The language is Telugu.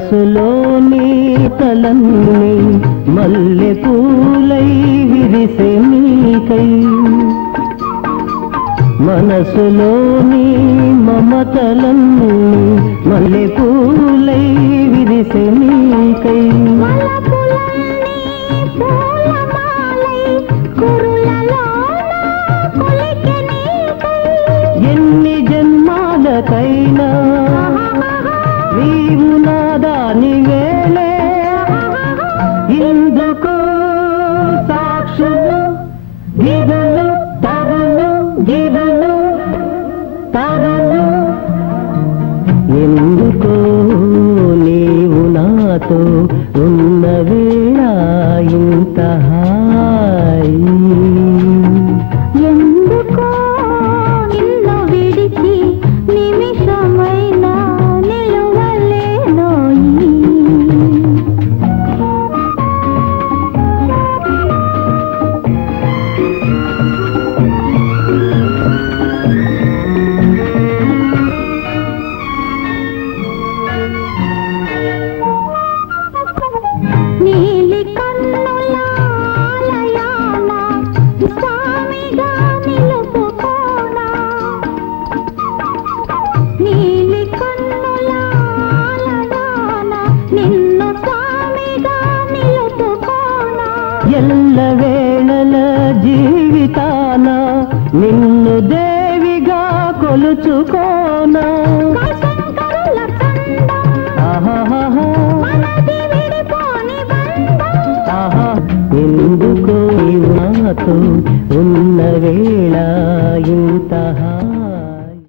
మనసులోని తలన్నీ మల్లె పూలై విరిసే నీకై మనసులోని మమతలన్నీ మల్లె పూలై విరిసే నీకై ఎన్ని జన్మాలకైనా నీవు నాదాని వేళే ఇందుకు సాక్షులు గిరులు తరులు గిరులు తరులు ఎందుకో నీవు నాతో ఉన్న వేళ ఇంత హాయి ఎల్ల వేళల జీవితాన నిన్ను దేవిగా కొలుచుకోనా ఎందుకో నాతో ఉన్న వేళ ఇంత